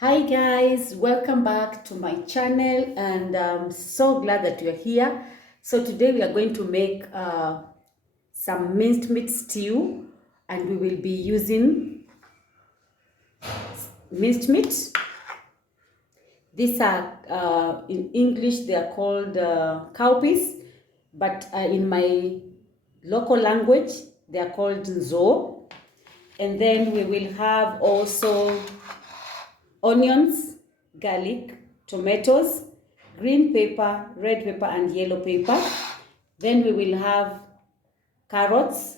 Hi guys, welcome back to my channel and I'm so glad that you're here. So today we are going to make some minced meat stew and we will be using minced meat. These are in English they are called cowpeas, but in my local language they are called zo. And then we will have also onions, garlic, tomatoes, green pepper, red pepper, and yellow pepper. Then we will have carrots.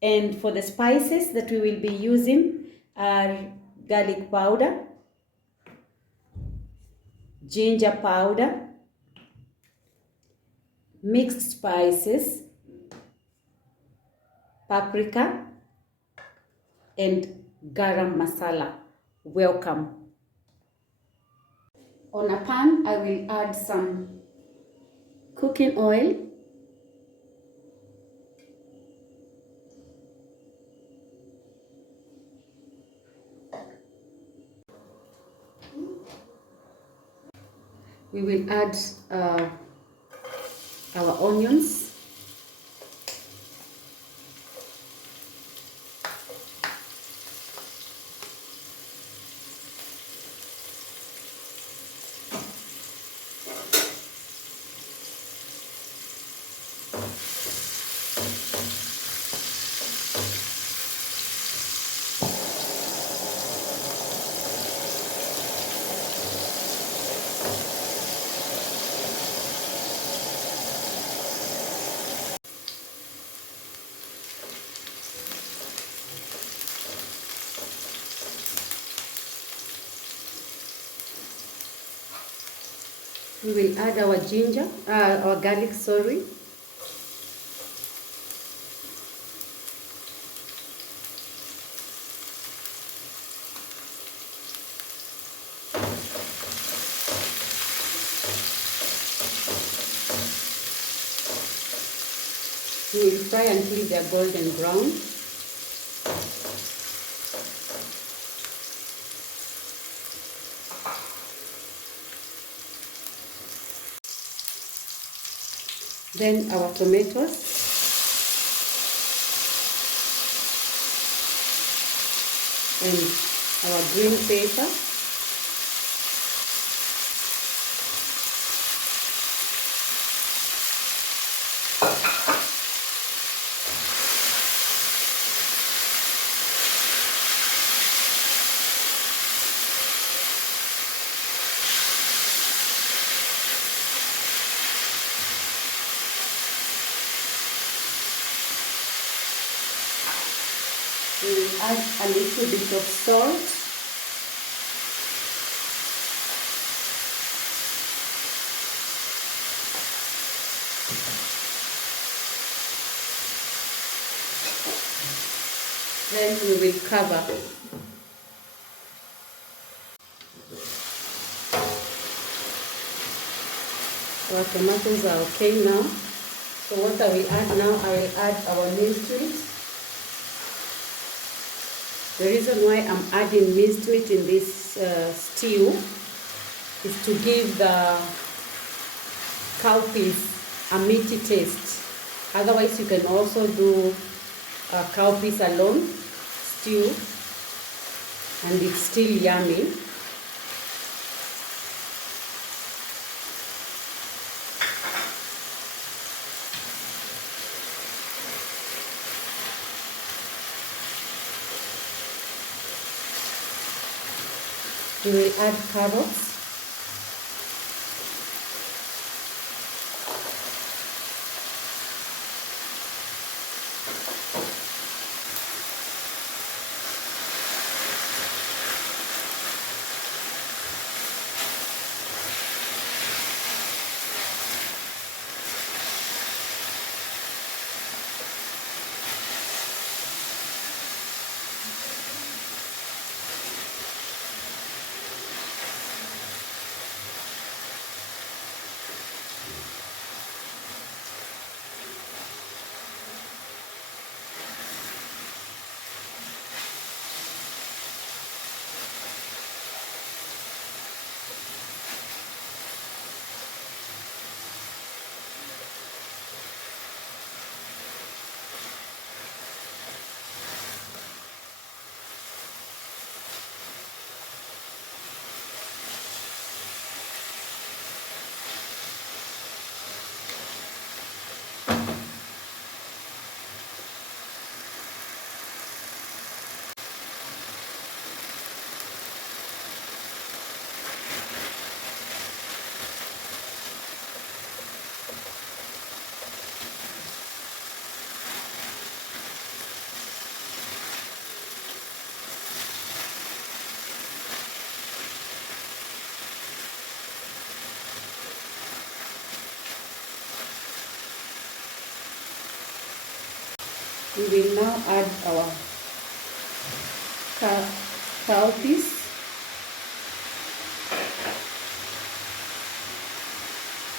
And for the spices that we will be using are garlic powder, ginger powder, mixed spices, paprika, and garam masala. Welcome. On a pan, I will add some cooking oil. We will add our onions. We will add our garlic, sorry. We will fry until they are golden brown. Then our tomatoes. And our green pepper. We will add a little bit of salt. Then we will cover. Our tomatoes are okay now. So what I will add now, I will add our minced meat. The reason why I'm adding minced meat in this stew is to give the cowpeas a meaty taste. Otherwise, you can also do cowpeas alone stew, and it's still yummy. We will add carrots. We will now add our cowpeas.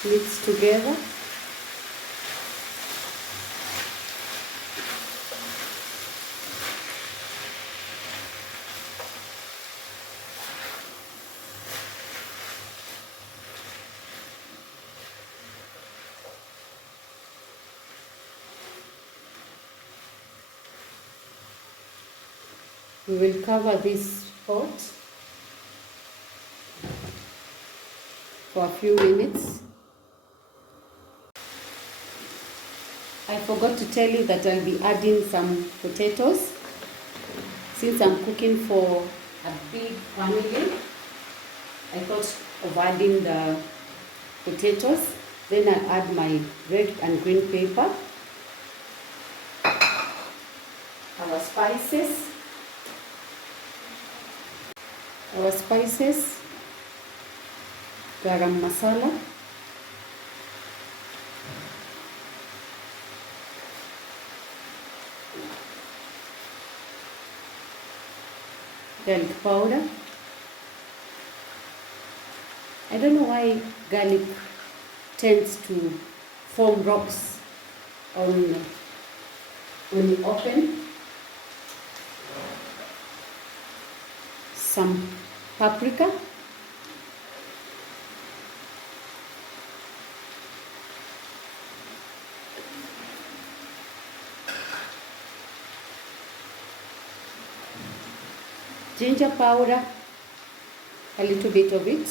Mix together. We will cover this pot for a few minutes. I forgot to tell you that I'll be adding some potatoes. Since I'm cooking for a big family, I thought of adding the potatoes. Then I'll add my red and green pepper, our spices, garam masala, garlic powder. I don't know why garlic tends to form rocks when you open. Some paprika, ginger powder, a little bit of it,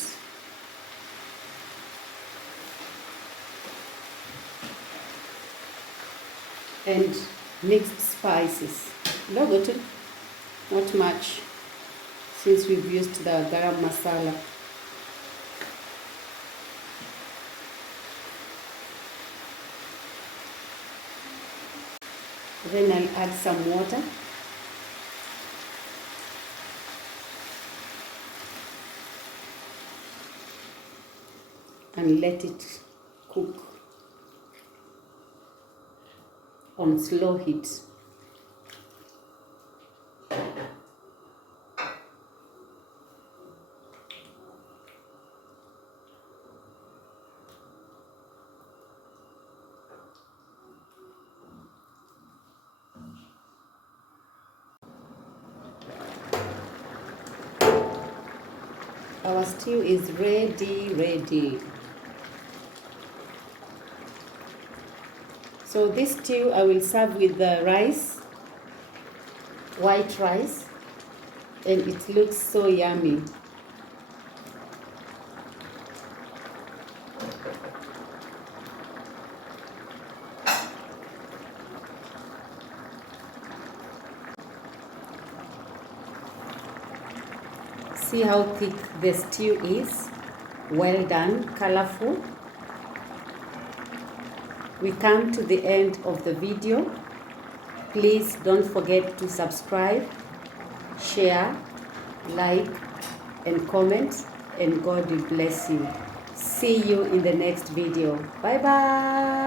and mixed spices. Not much, since we've used the garam masala. Then I'll add some water. And let it cook on slow heat. Our stew is ready. So this stew I will serve with the rice, white rice, and it looks so yummy. See how thick the stew is. Well done, colorful. We come to the end of the video. Please don't forget to subscribe, share, like, and comment, and God will bless you. See you in the next video. Bye bye.